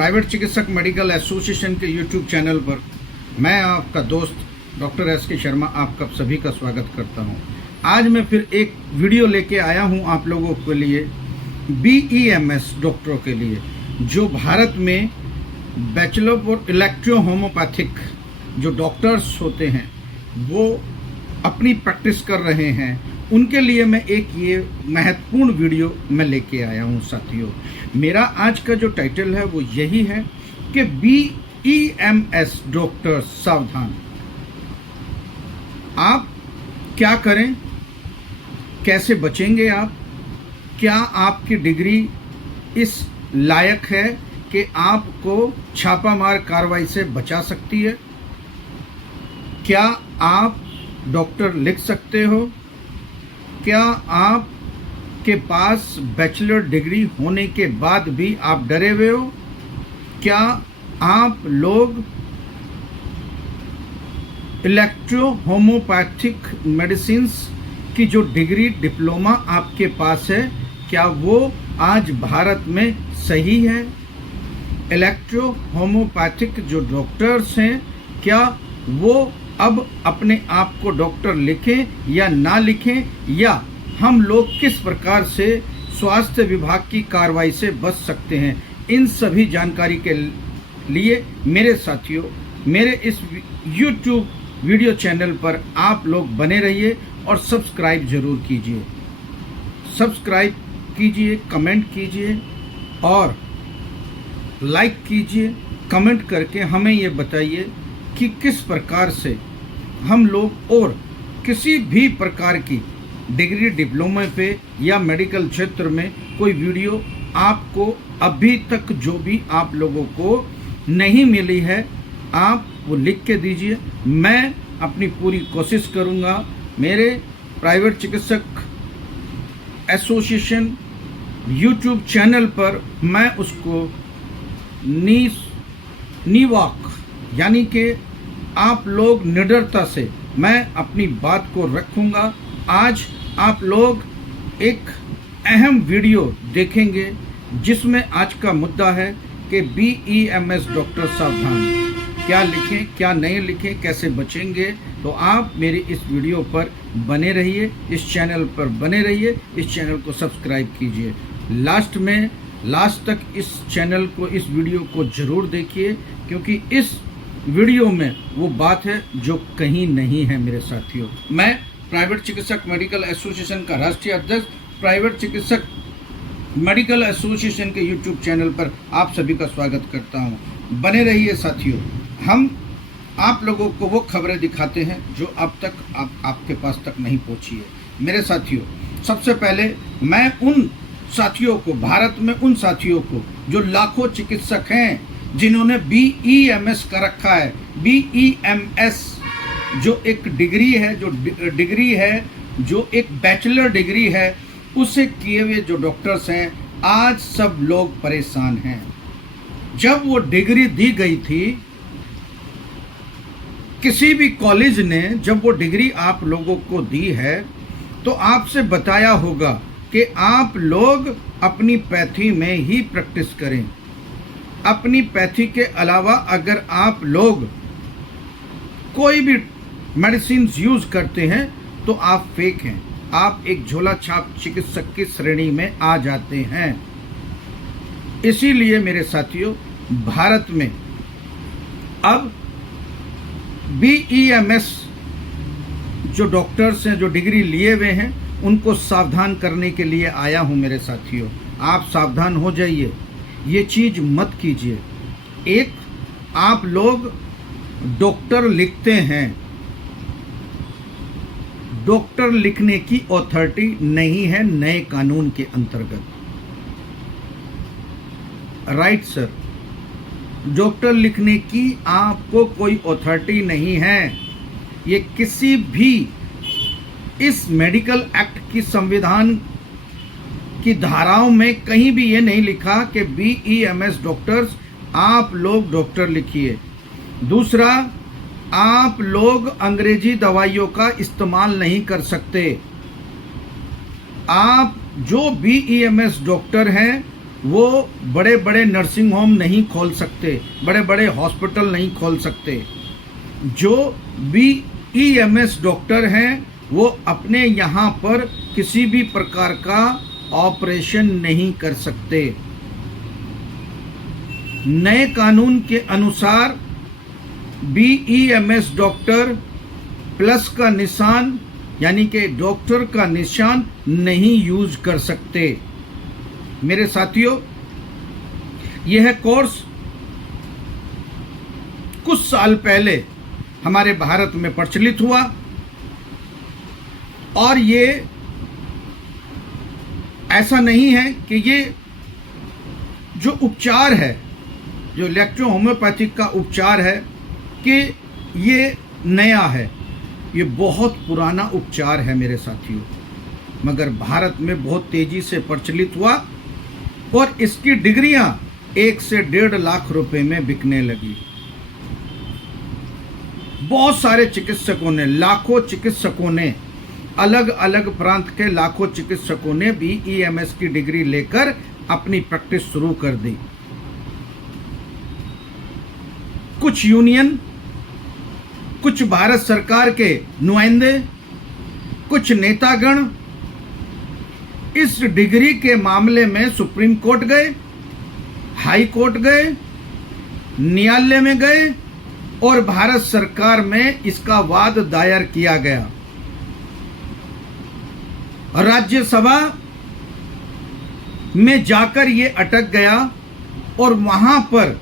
Private चिकित्सक medical association के YouTube channel पर मैं आपका दोस्त डॉक्टर एस के शर्मा आपका सभी का स्वागत करता हूं। आज मैं फिर एक वीडियो लेके आया हूं आप लोगों के लिए, BEMS डॉक्टरों के लिए, जो भारत में बैचलर ऑफ इलेक्ट्रो होम्योपैथिक जो डॉक्टर्स होते हैं वो अपनी प्रैक्टिस कर रहे हैं, उनके लिए मैं एक ये महत्वपूर्ण वीडियो मैं लेके आया हूँ। साथियों, मेरा आज का जो टाइटल है वो यही है कि BEMS डॉक्टर सावधान। आप क्या करें, कैसे बचेंगे आप? क्या आपकी डिग्री इस लायक है कि आपको छापामार कार्रवाई से बचा सकती है? क्या आप डॉक्टर लिख सकते हो? क्या आप के पास बैचलर डिग्री होने के बाद भी आप डरे हुए हो? क्या आप लोग इलेक्ट्रो होम्योपैथिक मेडिसिन्स की जो डिग्री डिप्लोमा आपके पास है, क्या वो आज भारत में सही है? इलेक्ट्रो होम्योपैथिक जो डॉक्टर्स हैं, क्या वो अब अपने आप को डॉक्टर लिखें या ना लिखें, या हम लोग किस प्रकार से स्वास्थ्य विभाग की कार्रवाई से बच सकते हैं? इन सभी जानकारी के लिए मेरे साथियों, मेरे इस YouTube वीडियो चैनल पर आप लोग बने रहिए और सब्सक्राइब जरूर कीजिए। सब्सक्राइब कीजिए, कमेंट कीजिए और लाइक कीजिए। कमेंट करके हमें ये बताइए कि किस प्रकार से हम लोग और किसी भी प्रकार की डिग्री डिप्लोमा पे या मेडिकल क्षेत्र में कोई वीडियो आपको अभी तक जो भी आप लोगों को नहीं मिली है, आप वो लिख के दीजिए। मैं अपनी पूरी कोशिश करूँगा मेरे प्राइवेट चिकित्सक एसोसिएशन YouTube चैनल पर मैं उसको निवाक यानी कि आप लोग निडरता से मैं अपनी बात को रखूँगा। आज आप लोग एक अहम वीडियो देखेंगे जिसमें आज का मुद्दा है कि BEMS डॉक्टर सावधान। क्या लिखें, क्या नहीं लिखें, कैसे बचेंगे? तो आप मेरी इस वीडियो पर बने रहिए, इस चैनल पर बने रहिए, इस चैनल को सब्सक्राइब कीजिए। लास्ट तक इस चैनल को, इस वीडियो को ज़रूर देखिए, क्योंकि इस वीडियो में वो बात है जो कहीं नहीं है। मेरे साथियों, मैं प्राइवेट चिकित्सक मेडिकल एसोसिएशन का राष्ट्रीय अध्यक्ष, प्राइवेट चिकित्सक मेडिकल एसोसिएशन के YouTube चैनल पर आप सभी का स्वागत करता हूं। बने रहिए साथियों। हम आप लोगों को वो खबरें दिखाते हैं जो अब तक आपके पास तक नहीं पहुंची है। मेरे साथियों, सबसे पहले मैं उन साथियों को, भारत में उन साथियों को जो लाखों चिकित्सक हैं जिन्होंने BEMS का रखा है, BEMS जो एक डिग्री है, जो एक बैचलर डिग्री है, उसे किए हुए जो डॉक्टर्स हैं, आज सब लोग परेशान हैं। जब वो डिग्री दी गई थी, किसी भी कॉलेज ने जब वो डिग्री आप लोगों को दी है, तो आपसे बताया होगा कि आप लोग अपनी पैथी में ही प्रैक्टिस करें। अपनी पैथी के अलावा अगर आप लोग कोई भी मेडिसिन यूज करते हैं तो आप फेक हैं, आप एक झोला छाप चिकित्सक की श्रेणी में आ जाते हैं। इसीलिए मेरे साथियों, भारत में अब BEMS जो डॉक्टर्स हैं, जो डिग्री लिए हुए हैं, उनको सावधान करने के लिए आया हूं। मेरे साथियों, आप सावधान हो जाइए, ये चीज़ मत कीजिए। एक, आप लोग डॉक्टर लिखते हैं, डॉक्टर लिखने की अथॉरिटी नहीं है नए कानून के अंतर्गत। राइट सर, डॉक्टर लिखने की आपको कोई अथॉरिटी नहीं है। ये किसी भी इस मेडिकल एक्ट की, संविधान की धाराओं में कहीं भी ये नहीं लिखा कि BEMS डॉक्टर्स आप लोग डॉक्टर लिखिए। दूसरा, आप लोग अंग्रेजी दवाइयों का इस्तेमाल नहीं कर सकते। आप जो BEMS डॉक्टर हैं वो बड़े बड़े नर्सिंग होम नहीं खोल सकते, बड़े बड़े हॉस्पिटल नहीं खोल सकते। जो BEMS डॉक्टर हैं वो अपने यहाँ पर किसी भी प्रकार का ऑपरेशन नहीं कर सकते। नए कानून के अनुसार BEMS डॉक्टर प्लस का निशान यानी कि डॉक्टर का निशान नहीं यूज कर सकते। मेरे साथियों, यह कोर्स कुछ साल पहले हमारे भारत में प्रचलित हुआ और ये ऐसा नहीं है कि ये जो उपचार है, जो इलेक्ट्रो होम्योपैथिक का उपचार है, कि ये नया है। ये बहुत पुराना उपचार है मेरे साथियों, मगर भारत में बहुत तेजी से प्रचलित हुआ और इसकी डिग्रियां 1 से 1.5 लाख रुपए में बिकने लगी। बहुत सारे चिकित्सकों ने, लाखों चिकित्सकों ने, अलग अलग प्रांत के लाखों चिकित्सकों ने BEMS की डिग्री लेकर अपनी प्रैक्टिस शुरू कर दी। कुछ यूनियन, कुछ भारत सरकार के नुमाइंदे, कुछ नेतागण इस डिग्री के मामले में सुप्रीम कोर्ट गए, हाई कोर्ट गए, न्यायालय में गए और भारत सरकार में इसका वाद दायर किया गया। राज्यसभा में जाकर ये अटक गया और वहां पर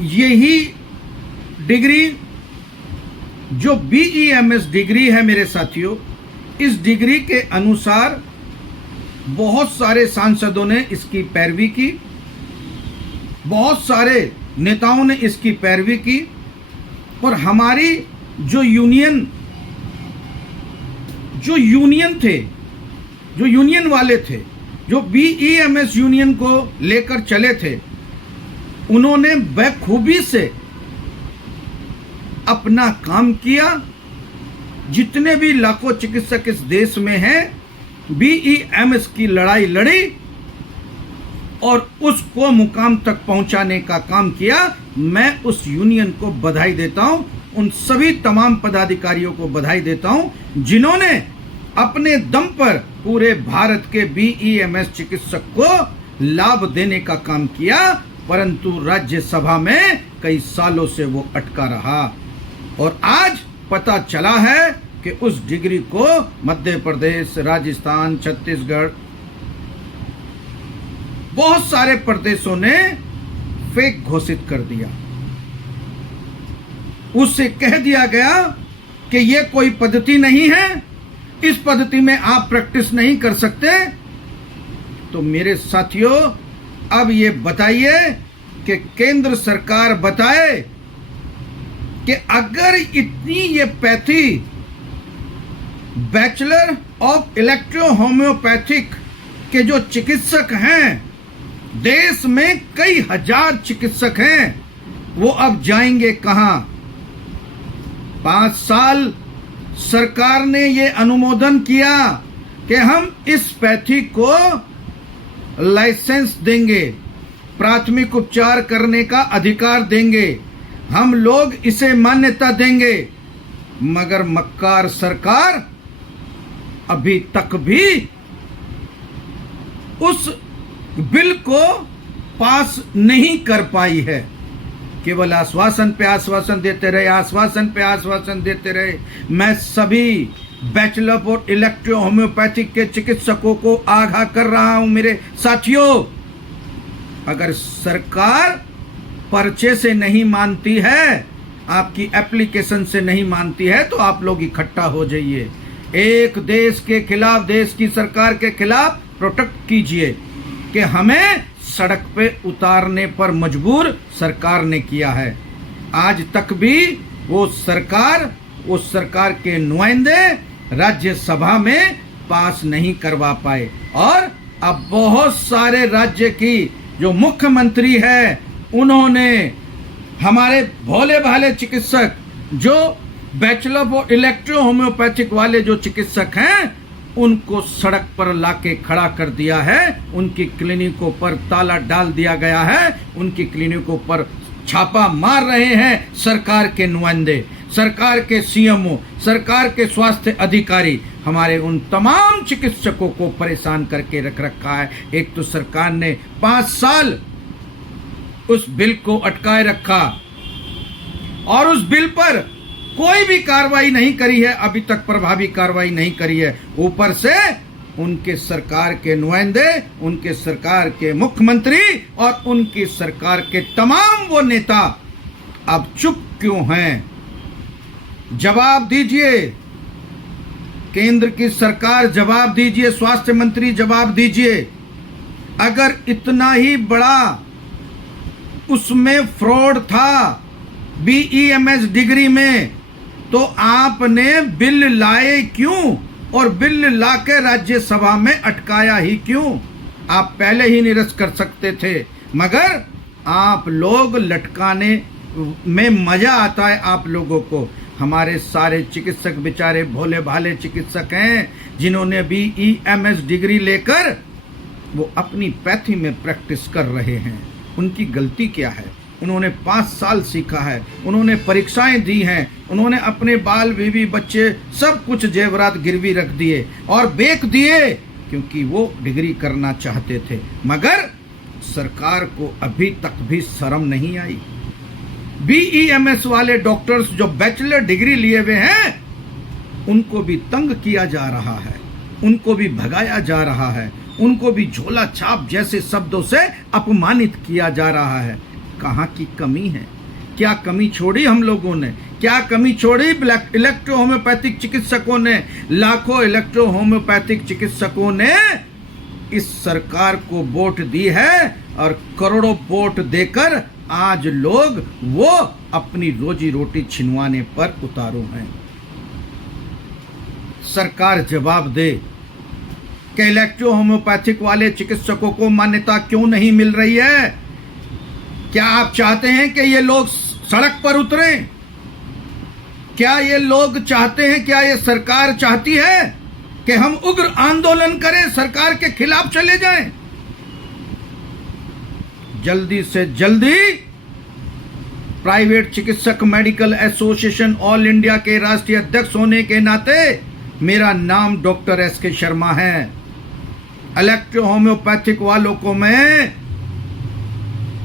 यही डिग्री, जो BEMS डिग्री है मेरे साथियों, इस डिग्री के अनुसार बहुत सारे सांसदों ने इसकी पैरवी की, बहुत सारे नेताओं ने इसकी पैरवी की और हमारी जो यूनियन थे, जो यूनियन वाले थे, जो BEMS यूनियन को लेकर चले थे, उन्होंने बखूबी से अपना काम किया। जितने भी लाखों चिकित्सक इस देश में हैं, BEMS की लड़ाई लड़ी और उसको मुकाम तक पहुंचाने का काम किया। मैं उस यूनियन को बधाई देता हूं, उन सभी तमाम पदाधिकारियों को बधाई देता हूं जिन्होंने अपने दम पर पूरे भारत के BEMS चिकित्सक को लाभ देने का काम किया, परंतु राज्यसभा में कई सालों से वो अटका रहा और आज पता चला है कि उस डिग्री को मध्य प्रदेश, राजस्थान, छत्तीसगढ़, बहुत सारे प्रदेशों ने फेक घोषित कर दिया। उससे कह दिया गया कि यह कोई पद्धति नहीं है, इस पद्धति में आप प्रैक्टिस नहीं कर सकते। तो मेरे साथियों, अब ये बताइए कि केंद्र सरकार बताए कि अगर इतनी ये pathy bachelor of electro homeopathic के जो चिकित्सक हैं, देश में कई हजार चिकित्सक हैं, वो अब जाएंगे कहां? 5 साल सरकार ने ये अनुमोदन किया कि हम इस पैथी को लाइसेंस देंगे, प्राथमिक उपचार करने का अधिकार देंगे, हम लोग इसे मान्यता देंगे, मगर मक्कार सरकार अभी तक भी उस बिल को पास नहीं कर पाई है। केवल आश्वासन पे आश्वासन देते रहे, आश्वासन पे आश्वासन देते रहे। मैं सभी बैचलर और इलेक्ट्रो होम्योपैथिक के चिकित्सकों को आगाह कर रहा हूं मेरे साथियों, अगर सरकार पर्चे से नहीं मानती है, आपकी एप्लीकेशन से नहीं मानती है, तो आप लोग इकट्ठा हो जाइए। एक देश के खिलाफ, देश की सरकार के खिलाफ प्रोटेक्ट कीजिए कि हमें सड़क पे उतारने पर मजबूर सरकार ने किया है। आज तक भी वो सरकार के नुमाइंदे राज्यसभा में पास नहीं करवा पाए और अब बहुत सारे राज्य की जो मुख्यमंत्री है, उन्होंने हमारे भोले भाले चिकित्सक, जो बैचलर ऑफ इलेक्ट्रो होम्योपैथिक वाले जो चिकित्सक हैं, उनको सड़क पर लाके खड़ा कर दिया है, उनकी क्लिनिकों पर ताला डाल दिया गया है, उनकी क्लिनिकों पर छापा मार रहे हैं सरकार के नुमाइंदे, सरकार के सीएमओ, सरकार के स्वास्थ्य अधिकारी। हमारे उन तमाम चिकित्सकों को परेशान करके रख रखा है। एक तो सरकार ने 5 साल उस बिल को अटकाए रखा और उस बिल पर कोई भी कार्रवाई नहीं करी है, अभी तक प्रभावी कार्रवाई नहीं करी है। ऊपर से उनके सरकार के नुमाइंदे, उनके सरकार के मुख्यमंत्री और उनकी सरकार के तमाम वो नेता अब चुप क्यों हैं? जवाब दीजिए, केंद्र की सरकार जवाब दीजिए, स्वास्थ्य मंत्री जवाब दीजिए। अगर इतना ही बड़ा उसमें फ्रॉड था BEMS डिग्री में, तो आपने बिल लाए क्यों और बिल लाके राज्यसभा में अटकाया ही क्यों? आप पहले ही निरस्त कर सकते थे, मगर आप लोग लटकाने में मजा आता है आप लोगों को। हमारे सारे चिकित्सक बेचारे भोले भाले चिकित्सक हैं, जिन्होंने BEMS डिग्री लेकर वो अपनी पैथी में प्रैक्टिस कर रहे हैं। उनकी गलती क्या है? उन्होंने 5 साल सीखा है, उन्होंने परीक्षाएं दी हैं, उन्होंने अपने बाल बीवी बच्चे सब कुछ जेवरात गिरवी रख दिए और बेच दिए, क्योंकि वो डिग्री करना चाहते थे। मगर सरकार को अभी तक भी शर्म नहीं आई। BEMS वाले डॉक्टर्स जो बैचलर डिग्री लिए हुए हैं, उनको भी तंग किया जा रहा है, उनको भी भगाया जा रहा है, उनको भी झोला छाप जैसे शब्दों से अपमानित किया जा रहा है। कहाँ की कमी है? क्या कमी छोड़ी हम लोगों ने? क्या कमी छोड़ी इलेक्ट्रो होम्योपैथिक चिकित्सकों ने? लाखों इलेक्ट्रो होम्योपैथिक चिकित्सकों ने इस सरकार को वोट दी है और करोड़ों वोट देकर आज लोग वो अपनी रोजी रोटी छिनवाने पर उतारू हैं। सरकार जवाब दे कि इलेक्ट्रो होम्योपैथिक वाले चिकित्सकों को मान्यता क्यों नहीं मिल रही है? क्या आप चाहते हैं कि ये लोग सड़क पर उतरें? क्या ये लोग चाहते हैं, क्या ये सरकार चाहती है कि हम उग्र आंदोलन करें, सरकार के खिलाफ चले जाएं? जल्दी से जल्दी प्राइवेट चिकित्सक मेडिकल एसोसिएशन ऑल इंडिया के राष्ट्रीय अध्यक्ष होने के नाते मेरा नाम डॉक्टर SK शर्मा है। इलेक्ट्रो होम्योपैथिक वालों को मैं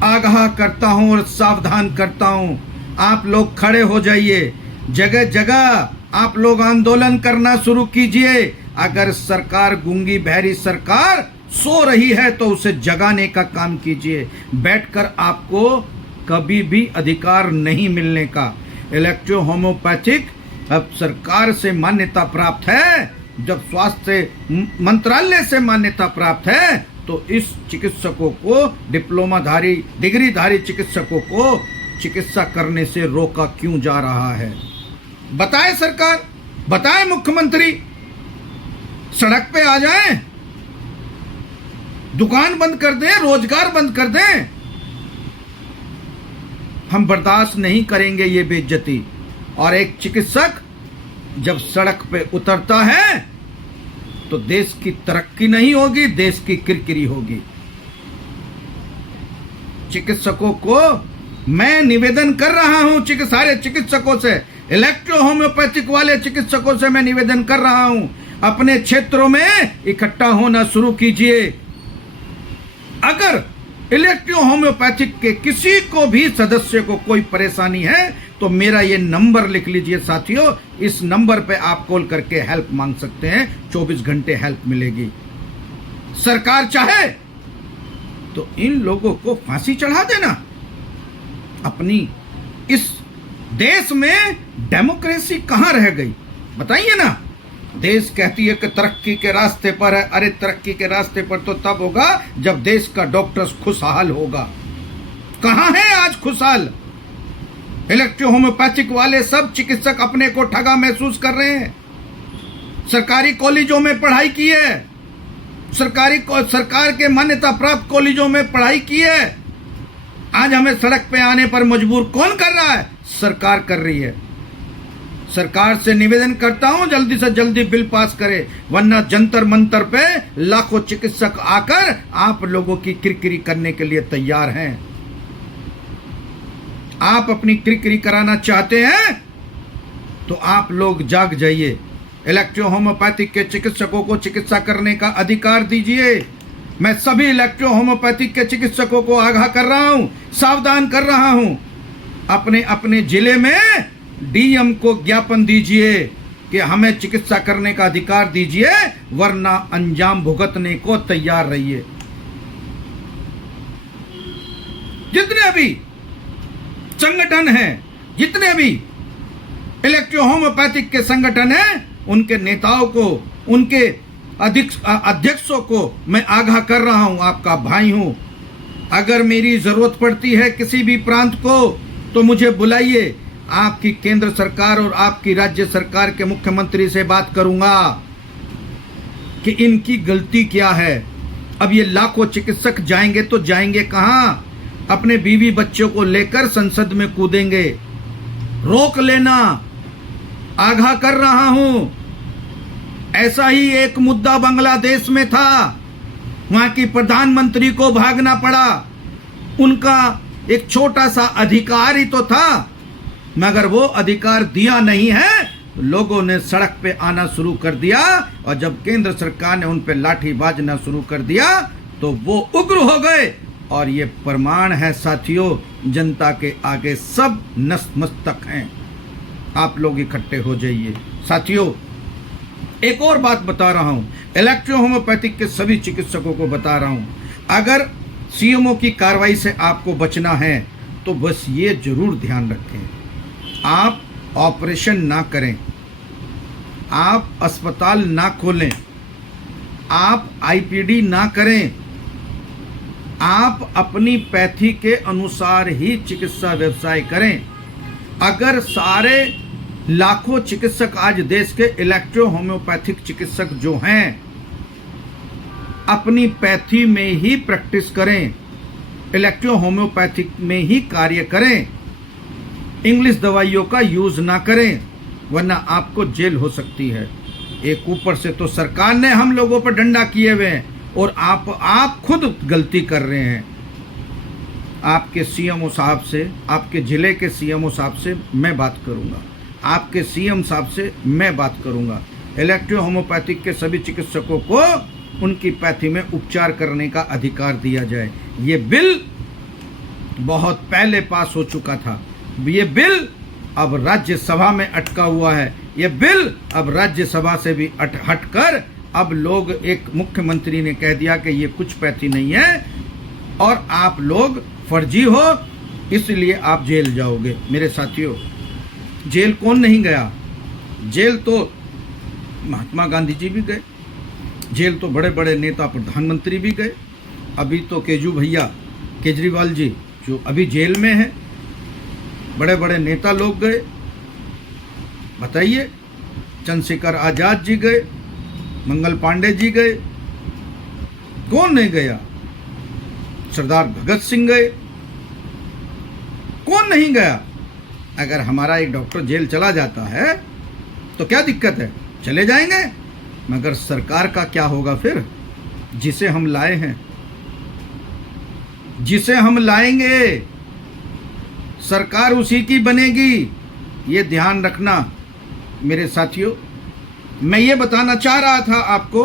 आगाह करता हूं और सावधान करता हूं। आप लोग खड़े हो जाइए, जगह जगह आप लोग आंदोलन करना शुरू कीजिए। अगर सरकार गूंगी बहरी सरकार सो रही है तो उसे जगाने का काम कीजिए। बैठकर आपको कभी भी अधिकार नहीं मिलने का। इलेक्ट्रो होम्योपैथिक अब सरकार से मान्यता प्राप्त है, जब स्वास्थ्य मंत्रालय से मान्यता प्राप्त है, तो इस चिकित्सकों को, डिप्लोमाधारी डिग्रीधारी चिकित्सकों को चिकित्सा करने से रोका क्यों जा रहा है? बताए सरकार, बताए मुख्यमंत्री, सड़क पे आ जाएं, दुकान बंद कर दें, रोजगार बंद कर दें। हम बर्दाश्त नहीं करेंगे ये बेइज्जती। और एक चिकित्सक जब सड़क पे उतरता है तो देश की तरक्की नहीं होगी, देश की किरकिरी होगी। चिकित्सकों को मैं निवेदन कर रहा हूं, सारे चिकित्सकों से, इलेक्ट्रो होम्योपैथिक वाले चिकित्सकों से मैं निवेदन कर रहा हूं, अपने क्षेत्रों में इकट्ठा होना शुरू कीजिए। अगर इलेक्ट्रो होम्योपैथिक के किसी को भी सदस्य को कोई परेशानी है तो मेरा ये नंबर लिख लीजिए साथियों। इस नंबर पे आप कॉल करके हेल्प मांग सकते हैं, 24 घंटे हेल्प मिलेगी। सरकार चाहे तो इन लोगों को फांसी चढ़ा देना। अपनी इस देश में डेमोक्रेसी कहां रह गई बताइए ना। देश कहती है कि तरक्की के रास्ते पर है। अरे तरक्की के रास्ते पर तो तब होगा जब देश का डॉक्टर्स खुशहाल होगा। कहां है आज खुशहाल? इलेक्ट्रो होम्योपैथिक वाले सब चिकित्सक अपने को ठगा महसूस कर रहे हैं। सरकारी कॉलेजों में पढ़ाई की है, सरकार के मान्यता प्राप्त कॉलेजों में पढ़ाई की है। आज हमें सड़क पे आने पर मजबूर कौन कर रहा है? सरकार कर रही है। सरकार से निवेदन करता हूं जल्दी से जल्दी बिल पास करे, वरना जंतर मंतर पे लाखों चिकित्सक आकर आप लोगों की किरकिरी करने के लिए तैयार हैं। आप अपनी किरकिरी कराना चाहते हैं तो आप लोग जाग जाइए। इलेक्ट्रो होम्योपैथिक के चिकित्सकों को चिकित्सा करने का अधिकार दीजिए। मैं सभी इलेक्ट्रो होम्योपैथिक के चिकित्सकों को आगाह कर रहा हूं, सावधान कर रहा हूं। अपने अपने जिले में डीएम को ज्ञापन दीजिए कि हमें चिकित्सा करने का अधिकार दीजिए, वरना अंजाम भुगतने को तैयार रहिए। जितने भी संगठन हैं, जितने भी इलेक्ट्रो होम्योपैथिक के संगठन हैं, उनके नेताओं को, उनके अध्यक्षों को मैं आगाह कर रहा हूं, आपका भाई हूं। अगर मेरी जरूरत पड़ती है किसी भी प्रांत को तो मुझे बुलाइए। आपकी केंद्र सरकार और आपकी राज्य सरकार के मुख्यमंत्री से बात करूंगा कि इनकी गलती क्या है। अब ये लाखों चिकित्सक जाएंगे तो जाएंगे कहां? अपने बीवी बच्चों को लेकर संसद में कूदेंगे। रोक लेना, आगाह कर रहा हूं। ऐसा ही एक मुद्दा बांग्लादेश में था, वहां की प्रधानमंत्री को भागना पड़ा। उनका एक छोटा सा अधिकार ही तो था, मगर वो अधिकार दिया नहीं है। लोगों ने सड़क पे आना शुरू कर दिया, और जब केंद्र सरकार ने उन पे लाठी बाजना शुरू कर दिया तो वो उग्र हो गए। और ये प्रमाण है साथियों, जनता के आगे सब नतमस्तक हैं। आप लोग इकट्ठे हो जाइए। साथियों, एक और बात बता रहा हूं, इलेक्ट्रो होम्योपैथिक के सभी चिकित्सकों को बता रहा हूं, अगर सीएमओ की कार्रवाई से आपको बचना है तो बस ये जरूर ध्यान रखें, आप ऑपरेशन ना करें, आप अस्पताल ना खोलें, आप आईपीडी ना करें, आप अपनी पैथी के अनुसार ही चिकित्सा व्यवसाय करें। अगर सारे लाखों चिकित्सक आज देश के इलेक्ट्रो होम्योपैथिक चिकित्सक जो हैं अपनी पैथी में ही प्रैक्टिस करें, इलेक्ट्रो होम्योपैथिक में ही कार्य करें, इंग्लिश दवाइयों का यूज ना करें, वरना आपको जेल हो सकती है। एक ऊपर से तो सरकार ने हम लोगों पर डंडा किए हुए हैं, और आप खुद गलती कर रहे हैं। आपके सीएमओ साहब से, आपके जिले के सीएमओ साहब से मैं बात करूंगा, आपके सीएम साहब से मैं बात करूंगा। इलेक्ट्रो होम्योपैथिक के सभी चिकित्सकों को उनकी पैथी में उपचार करने का अधिकार दिया जाए। ये बिल बहुत पहले पास हो चुका था। ये बिल अब राज्यसभा में अटका हुआ है। ये बिल अब राज्यसभा से भी हटकर अब लोग, एक मुख्यमंत्री ने कह दिया कि ये कुछ पैथी नहीं है और आप लोग फर्जी हो, इसलिए आप जेल जाओगे। मेरे साथियों, जेल कौन नहीं गया? जेल तो महात्मा गांधी जी भी गए, जेल तो बड़े बड़े नेता प्रधानमंत्री भी गए। अभी तो केजरीवाल जी जो अभी जेल में हैं, बड़े बड़े नेता लोग गए। बताइए, चंद्रशेखर आजाद जी गए, मंगल पांडे जी गए, कौन नहीं गया? सरदार भगत सिंह गए, कौन नहीं गया? अगर हमारा एक डॉक्टर जेल चला जाता है तो क्या दिक्कत है? चले जाएंगे। मगर सरकार का क्या होगा फिर? जिसे हम लाए हैं, जिसे हम लाएंगे, सरकार उसी की बनेगी। ये ध्यान रखना मेरे साथियों। मैं ये बताना चाह रहा था आपको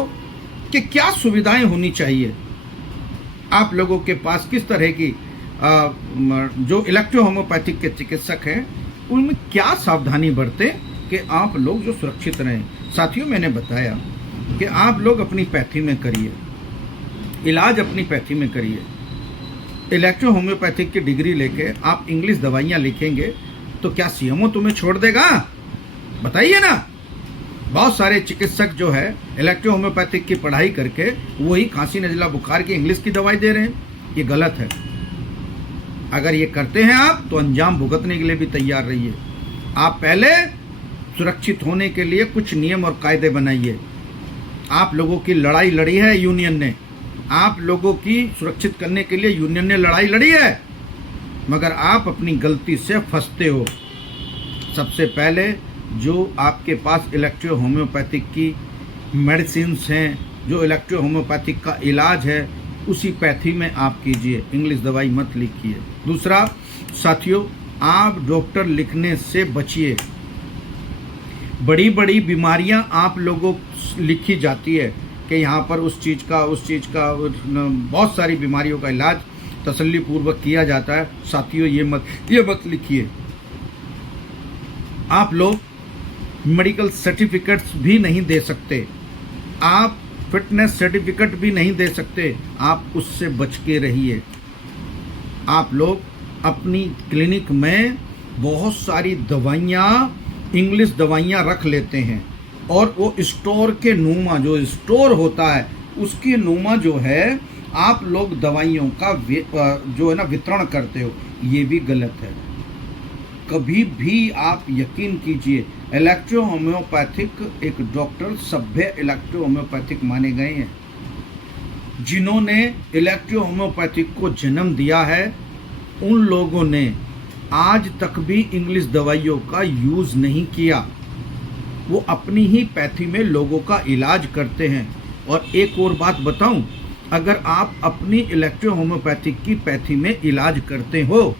कि क्या सुविधाएं होनी चाहिए आप लोगों के पास, किस तरह की जो इलेक्ट्रो होम्योपैथिक के चिकित्सक हैं उनमें क्या सावधानी बरतें कि आप लोग जो सुरक्षित रहें। साथियों, मैंने बताया कि आप लोग अपनी पैथी में करिए, इलाज अपनी पैथी में करिए। इलेक्ट्रो होम्योपैथिक की डिग्री लेके आप इंग्लिश दवाइयाँ लिखेंगे तो क्या सीएमओ तुम्हें छोड़ देगा? बताइए ना। बहुत सारे चिकित्सक जो है इलेक्ट्रो होम्योपैथिक की पढ़ाई करके वही खांसी नज़ला बुखार की इंग्लिश की दवाई दे रहे हैं। ये गलत है। अगर ये करते हैं आप तो अंजाम भुगतने के लिए भी तैयार रहिए। आप पहले सुरक्षित होने के लिए कुछ नियम और कायदे बनाइए। आप लोगों की लड़ाई लड़ी है यूनियन ने, आप लोगों की सुरक्षित करने के लिए यूनियन ने लड़ाई लड़ी है, मगर आप अपनी गलती से फंसते हो। सबसे पहले जो आपके पास इलेक्ट्रो होम्योपैथिक की मेडिसिन्स हैं, जो इलेक्ट्रो होम्योपैथिक का इलाज है, उसी पैथी में आप कीजिए, इंग्लिश दवाई मत लिखिए। दूसरा साथियों, आप डॉक्टर लिखने से बचिए। बड़ी बड़ी बीमारियां आप लोगों को लिखी जाती है कि यहाँ पर उस चीज़ का बहुत सारी बीमारियों का इलाज तसल्ली पूर्वक किया जाता है। साथियों, ये मत लिखिए। आप लोग मेडिकल सर्टिफिकेट्स भी नहीं दे सकते, आप फिटनेस सर्टिफिकेट भी नहीं दे सकते, आप उससे बच के रहिए। आप लोग अपनी क्लिनिक में बहुत सारी दवाइयाँ, इंग्लिश दवाइयाँ रख लेते हैं और वो स्टोर के नुमा, जो स्टोर होता है उसकी नुमा जो है आप लोग दवाइयों का जो है ना वितरण करते हो, ये भी गलत है। कभी भी आप यकीन कीजिए, इलेक्ट्रो होम्योपैथिक एक डॉक्टर सभ्य इलेक्ट्रो होम्योपैथिक माने गए हैं। जिन्होंने इलेक्ट्रो होम्योपैथिक को जन्म दिया है, उन लोगों ने आज तक भी इंग्लिश दवाइयों का यूज़ नहीं किया। वो अपनी ही पैथी में लोगों का इलाज करते हैं। और एक और बात बताऊं, अगर आप अपनी इलेक्ट्रो होम्योपैथिक की पैथी में इलाज करते हो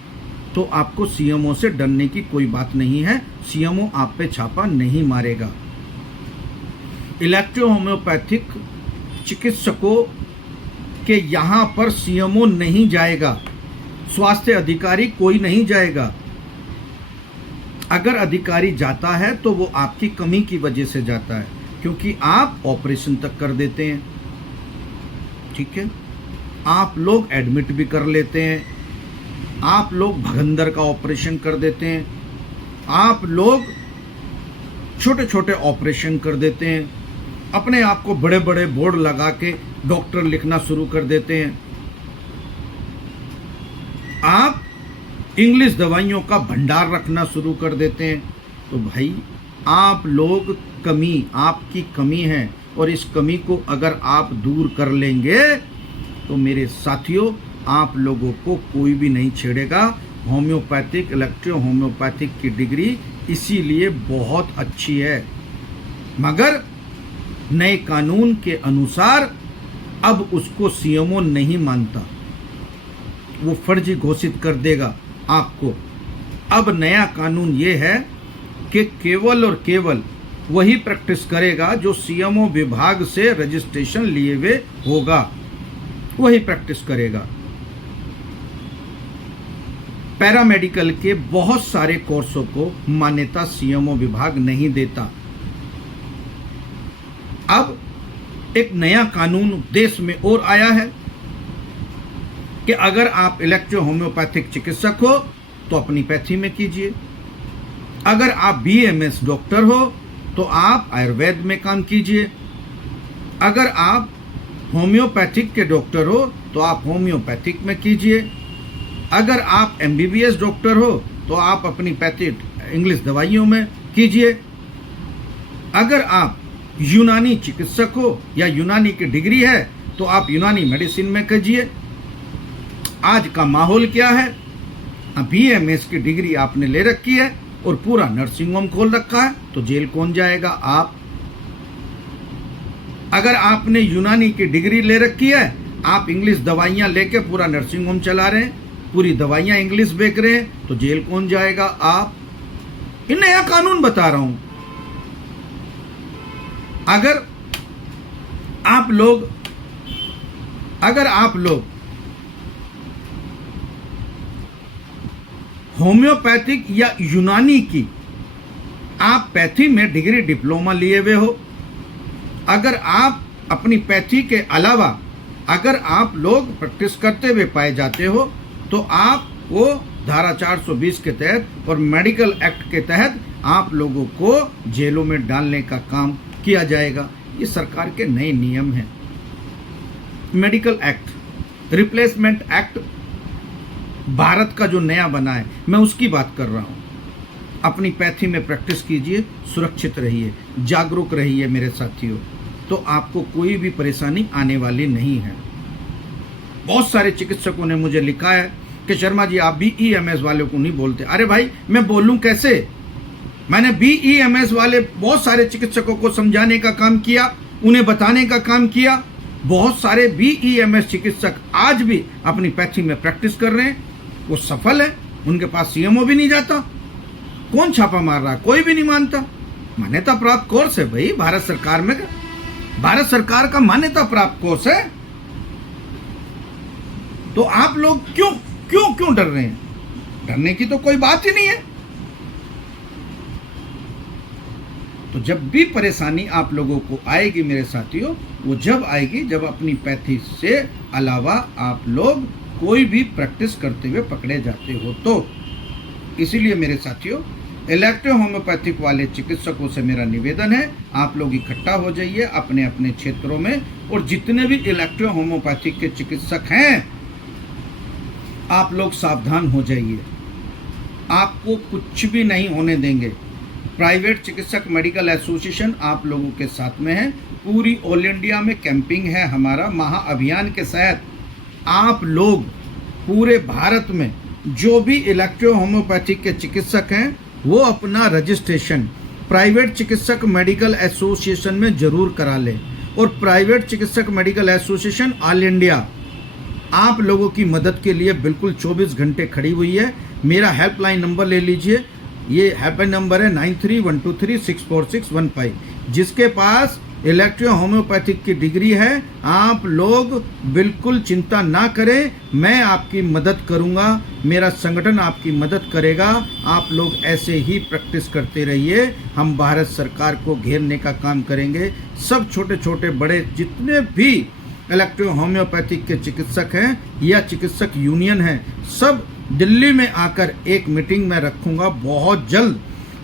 तो आपको सीएमओ से डरने की कोई बात नहीं है। सीएमओ आप पे छापा नहीं मारेगा। इलेक्ट्रो होम्योपैथिक चिकित्सकों के यहाँ पर सीएमओ नहीं जाएगा, स्वास्थ्य अधिकारी कोई नहीं जाएगा। अगर अधिकारी जाता है तो वो आपकी कमी की वजह से जाता है, क्योंकि आप ऑपरेशन तक कर देते हैं, ठीक है, आप लोग एडमिट भी कर लेते हैं, आप लोग भगंदर का ऑपरेशन कर देते हैं, आप लोग छोटे छोटे ऑपरेशन कर देते हैं, अपने आप को बड़े बड़े बोर्ड लगा के डॉक्टर लिखना शुरू कर देते हैं। आप इंग्लिश दवाइयों का भंडार रखना शुरू कर देते हैं। तो भाई, आप लोग आपकी कमी है, और इस कमी को अगर आप दूर कर लेंगे तो मेरे साथियों, आप लोगों को कोई भी नहीं छेड़ेगा। होम्योपैथिक, इलेक्ट्रो होम्योपैथिक की डिग्री इसीलिए बहुत अच्छी है, मगर नए कानून के अनुसार अब उसको सीएमओ नहीं मानता, वो फर्जी घोषित कर देगा आपको। अब नया कानून ये है कि केवल और केवल वही प्रैक्टिस करेगा जो सीएमओ विभाग से रजिस्ट्रेशन लिए हुए होगा, वही प्रैक्टिस करेगा। पैरामेडिकल के बहुत सारे कोर्सों को मान्यता सीएमओ विभाग नहीं देता। अब एक नया कानून देश में और आया है कि अगर आप इलेक्ट्रो होम्योपैथिक चिकित्सक हो तो अपनी पैथी में कीजिए, अगर आप बीएमएस डॉक्टर हो तो आप आयुर्वेद में काम कीजिए, अगर आप होम्योपैथिक के डॉक्टर हो तो आप होम्योपैथिक में कीजिए, अगर आप एमबीबीएस डॉक्टर हो तो आप अपनी पैथी इंग्लिश दवाइयों में कीजिए, अगर आप यूनानी चिकित्सक हो या यूनानी की डिग्री है तो आप यूनानी मेडिसिन में कीजिए। आज का माहौल क्या है, बीएमएस की डिग्री आपने ले रखी है और पूरा नर्सिंग होम खोल रखा है, तो जेल कौन जाएगा? आप। अगर आपने यूनानी की डिग्री ले रखी है, आप इंग्लिश दवाइयां लेके पूरा नर्सिंग होम चला रहे हैं, पूरी दवाइयां इंग्लिश बेच रहे हैं, तो जेल कौन जाएगा? आप। ये नया कानून बता रहा हूं। अगर आप लोग होम्योपैथिक या यूनानी की आप पैथी में डिग्री डिप्लोमा लिए हुए हो, अगर आप अपनी पैथी के अलावा अगर आप लोग प्रैक्टिस करते हुए पाए जाते हो तो आप वो धारा 420 के तहत और मेडिकल एक्ट के तहत आप लोगों को जेलों में डालने का काम किया जाएगा। ये सरकार के नए नियम हैं। Medical act, replacement act Bharat का जो नया बना है, मैं उसकी बात कर रहा हूँ। अपनी पैथी में प्रैक्टिस कीजिए, सुरक्षित रहिए, जागरूक रहिए मेरे साथियों, तो आपको कोई भी परेशानी आने वाली नहीं है। बहुत सारे चिकित्सकों ने मुझे लिखा है कि शर्मा जी आप भी ईएमएस वालों को नहीं बोलते। अरे भाई, मैं बोलूं कैसे? मैंने BEMS वाले बहुत सारे चिकित्सकों को समझाने का काम किया, उन्हें बताने का काम किया। बहुत सारे BEMS चिकित्सक आज भी अपनी पैथी में प्रैक्टिस कर रहे हैं, वो सफल है, उनके पास CMO भी नहीं जाता। कौन छापा मार रहा है? कोई भी नहीं मानता। मान्यता प्राप्त कोर्स है भाई, भारत सरकार में, भारत सरकार का मान्यता प्राप्त कोर्स है। तो आप लोग क्यों डर रहे हैं? डरने की तो कोई बात ही नहीं है। तो जब भी परेशानी आप लोगों को आएगी मेरे साथियों, वो जब आएगी जब अपनी पैथी से अलावा आप लोग कोई भी प्रैक्टिस करते हुए पकड़े जाते हो। तो इसीलिए मेरे साथियों, इलेक्ट्रो होम्योपैथिक वाले चिकित्सकों से मेरा निवेदन है, आप लोग इकट्ठा हो जाइए अपने अपने क्षेत्रों में, और जितने भी इलेक्ट्रो होम्योपैथिक के चिकित्सक हैं, आप लोग सावधान हो जाइए। आपको कुछ भी नहीं होने देंगे। प्राइवेट चिकित्सक मेडिकल एसोसिएशन आप लोगों के साथ में है। पूरी ऑल इंडिया में कैंपिंग है हमारा महाअभियान के तहत। आप लोग पूरे भारत में जो भी इलेक्ट्रो होम्योपैथिक के चिकित्सक हैं, वो अपना रजिस्ट्रेशन प्राइवेट चिकित्सक मेडिकल एसोसिएशन में जरूर करा लें। और प्राइवेट चिकित्सक मेडिकल एसोसिएशन ऑल इंडिया आप लोगों की मदद के लिए बिल्कुल 24 घंटे खड़ी हुई है। मेरा हेल्पलाइन नंबर ले लीजिए, ये हेल्पलाइन नंबर है 9312364615। जिसके पास इलेक्ट्रो होम्योपैथिक की डिग्री है, आप लोग बिल्कुल चिंता ना करें, मैं आपकी मदद करूंगा, मेरा संगठन आपकी मदद करेगा। आप लोग ऐसे ही प्रैक्टिस करते रहिए, हम भारत सरकार को घेरने का काम करेंगे। सब छोटे छोटे बड़े जितने भी इलेक्ट्रो होम्योपैथिक के चिकित्सक हैं या चिकित्सक यूनियन हैं, सब दिल्ली में आकर एक मीटिंग में रखूंगा बहुत जल्द।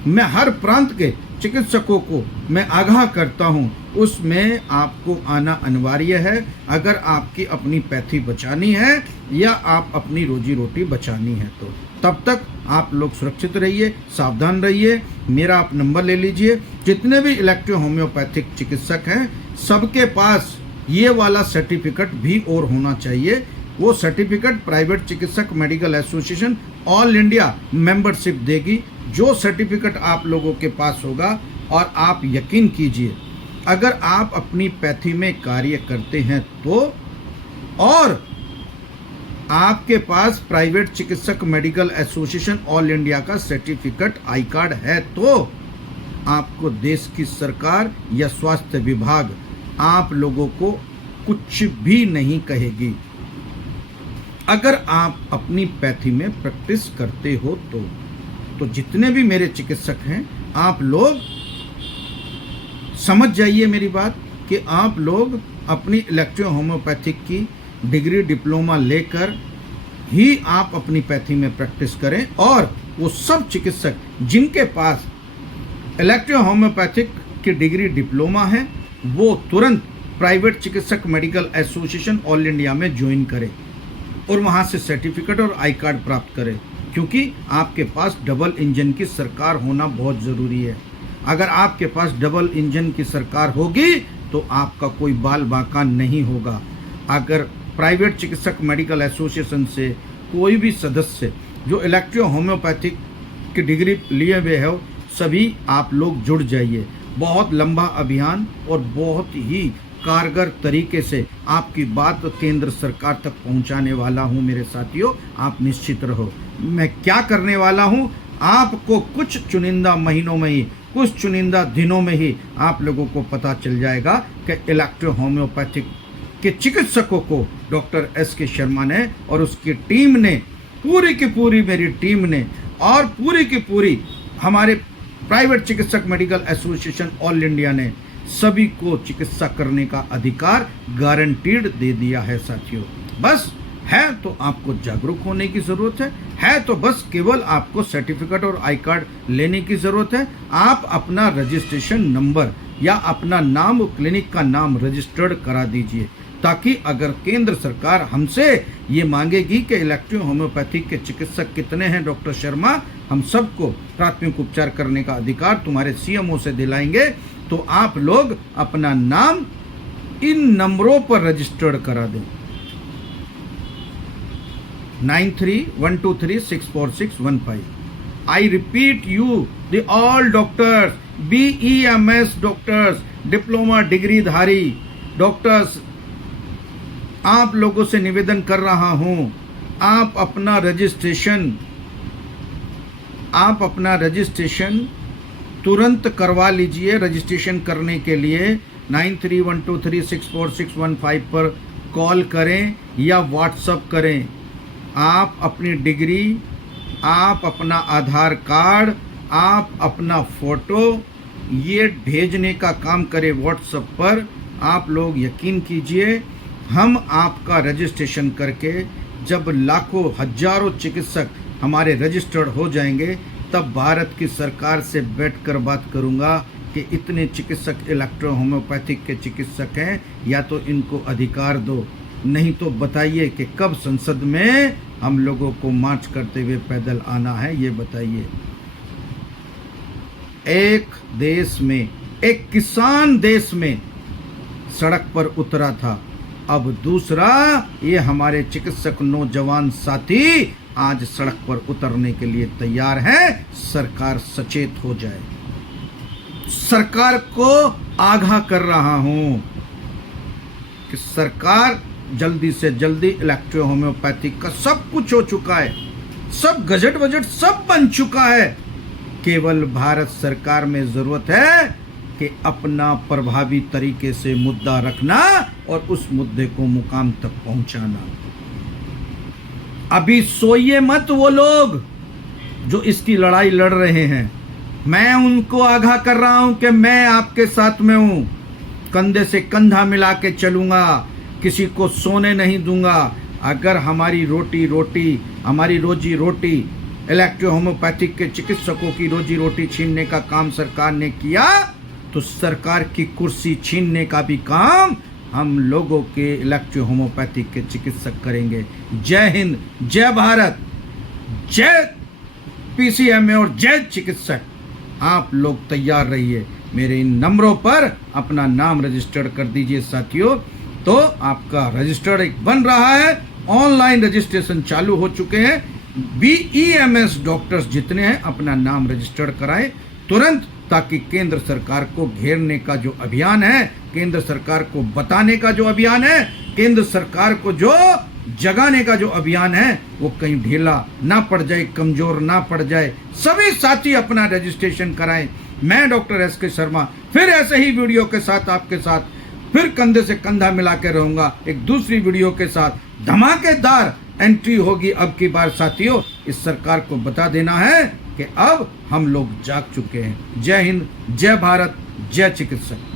मैं हर प्रांत के चिकित्सकों को मैं आगाह करता हूं, उसमें आपको आना अनिवार्य है अगर आपकी अपनी पैथी बचानी है या आप अपनी रोजी रोटी बचानी है। तो तब तक आप लोग सुरक्षित रहिए, सावधान रहिए। मेरा आप नंबर ले लीजिए। जितने भी इलेक्ट्रो होम्योपैथिक चिकित्सक हैं, सबके पास ये वाला सर्टिफिकेट भी और होना चाहिए। वो सर्टिफिकेट प्राइवेट चिकित्सक medical association all India membership देगी। जो सर्टिफिकेट आप लोगों के पास होगा, और आप यकीन कीजिए अगर आप अपनी पैथी में कार्य करते हैं तो, और आपके पास प्राइवेट चिकित्सक मेडिकल एसोसिएशन ऑल इंडिया का सर्टिफिकेट आई कार्ड है, तो आपको देश की सरकार या स्वास्थ्य विभाग आप लोगों को कुछ भी नहीं कहेगी अगर आप अपनी पैथी में प्रैक्टिस करते हो। तो जितने भी मेरे चिकित्सक हैं, आप लोग समझ जाइए मेरी बात कि आप लोग अपनी इलेक्ट्रो होम्योपैथिक की डिग्री डिप्लोमा लेकर ही आप अपनी पैथी में प्रैक्टिस करें। और वो सब चिकित्सक जिनके पास इलेक्ट्रो होम्योपैथिक की डिग्री डिप्लोमा है, वो तुरंत प्राइवेट चिकित्सक मेडिकल एसोसिएशन ऑल इंडिया में ज्वाइन करें और वहाँ से सर्टिफिकेट और आई कार्ड प्राप्त करें, क्योंकि आपके पास डबल इंजन की सरकार होना बहुत ज़रूरी है। अगर आपके पास डबल इंजन की सरकार होगी तो आपका कोई बाल बाका नहीं होगा। अगर प्राइवेट चिकित्सक मेडिकल एसोसिएशन से कोई भी सदस्य जो इलेक्ट्रो होम्योपैथिक की डिग्री लिए हुए हो, सभी आप लोग जुड़ जाइए। बहुत लंबा अभियान और बहुत ही कारगर तरीके से आपकी बात केंद्र सरकार तक पहुंचाने वाला हूं मेरे साथियों, आप निश्चित रहो। मैं क्या करने वाला हूं, आपको कुछ चुनिंदा महीनों में ही, कुछ चुनिंदा दिनों में ही आप लोगों को पता चल जाएगा कि इलेक्ट्रो होम्योपैथिक के चिकित्सकों को डॉक्टर SK शर्मा ने और उसकी टीम ने, पूरी की पूरी मेरी टीम ने और पूरी की पूरी हमारे प्राइवेट चिकित्सक मेडिकल एसोसिएशन ऑल इंडिया ने सभी को चिकित्सा करने का अधिकार गारंटीड दे दिया है साथियों। बस है तो आपको जागरूक होने की ज़रूरत है तो बस केवल आपको सर्टिफिकेट और आई कार्ड लेने की ज़रूरत है। आप अपना रजिस्ट्रेशन नंबर या अपना नाम, क्लिनिक का नाम रजिस्टर्ड करा दीजिए, ताकि अगर केंद्र सरकार हमसे ये मांगेगी कि इलेक्ट्रो होम्योपैथिक के चिकित्सक कितने हैं डॉक्टर शर्मा, हम सबको प्राथमिक उपचार करने का अधिकार तुम्हारे CMO से दिलाएंगे, तो आप लोग अपना नाम इन नंबरों पर रजिस्टर्ड करा दें। 9312364615। I repeat you, the all doctors, BEMS doctors, diploma degree धारी डॉक्टर्स, आप लोगों से निवेदन कर रहा हूं, आप अपना रजिस्ट्रेशन तुरंत करवा लीजिए। रजिस्ट्रेशन करने के लिए 9312364615 पर कॉल करें या व्हाट्सएप करें। आप अपनी डिग्री, आप अपना आधार कार्ड, आप अपना फ़ोटो ये भेजने का काम करें व्हाट्सएप पर। आप लोग यकीन कीजिए, हम आपका रजिस्ट्रेशन करके जब लाखों हजारों चिकित्सक हमारे रजिस्टर्ड हो जाएंगे, तब भारत की सरकार से बैठकर बात करूंगा कि इतने चिकित्सक इलेक्ट्रो होम्योपैथिक के चिकित्सक हैं, या तो इनको अधिकार दो, नहीं तो बताइए कि कब संसद में हम लोगों को मार्च करते हुए पैदल आना है, ये बताइए। एक देश में, एक किसान देश में सड़क पर उतरा था, अब दूसरा ये हमारे चिकित्सक नौजवान साथी आज सड़क पर उतरने के लिए तैयार हैं। सरकार सचेत हो जाए। सरकार को आगाह कर रहा हूं कि सरकार जल्दी से जल्दी इलेक्ट्रो होम्योपैथिक का सब कुछ हो चुका है, सब गजट वजट सब बन चुका है। केवल भारत सरकार में जरूरत है कि अपना प्रभावी तरीके से मुद्दा रखना और उस मुद्दे को मुकाम तक पहुंचाना। अभी सोइए मत वो लोग जो इसकी लड़ाई लड़ रहे हैं। मैं उनको आगाह कर रहा हूं कि मैं आपके साथ में हूं, कंधे से कंधा मिला के चलूंगा, किसी को सोने नहीं दूंगा। अगर हमारी हमारी रोजी रोटी इलेक्ट्रो होम्योपैथिक के चिकित्सकों की रोजी रोटी छीनने का काम सरकार ने किया, तो सरकार की कुर्सी छीनने का भी काम हम लोगों के इलेक्ट्रो होम्योपैथिक के चिकित्सक करेंगे। जय हिंद, जय भारत, जय PCMA और जय चिकित्सक। आप लोग तैयार रहिए। मेरे इन नंबरों पर अपना नाम रजिस्टर्ड कर दीजिए साथियों। तो आपका रजिस्टर्ड एक बन रहा है, ऑनलाइन रजिस्ट्रेशन चालू हो चुके हैं। BEMS डॉक्टर्स जितने हैं अपना नाम रजिस्टर्ड कराएं तुरंत, ताकि केंद्र सरकार को घेरने का जो अभियान है, केंद्र सरकार को बताने का जो अभियान है, केंद्र सरकार को जो जगाने का जो अभियान है, वो कहीं ढीला ना पड़ जाए, कमजोर ना पड़ जाए। सभी साथी अपना रजिस्ट्रेशन कराएं। मैं डॉक्टर SK शर्मा फिर ऐसे ही वीडियो के साथ आपके साथ फिर कंधे से कंधा मिला के रहूंगा। एक दूसरी वीडियो के साथ धमाकेदार एंट्री होगी अब की बार साथियों। इस सरकार को बता देना है कि अब हम लोग जाग चुके हैं। जय हिंद, जय भारत, जय चिकित्सक।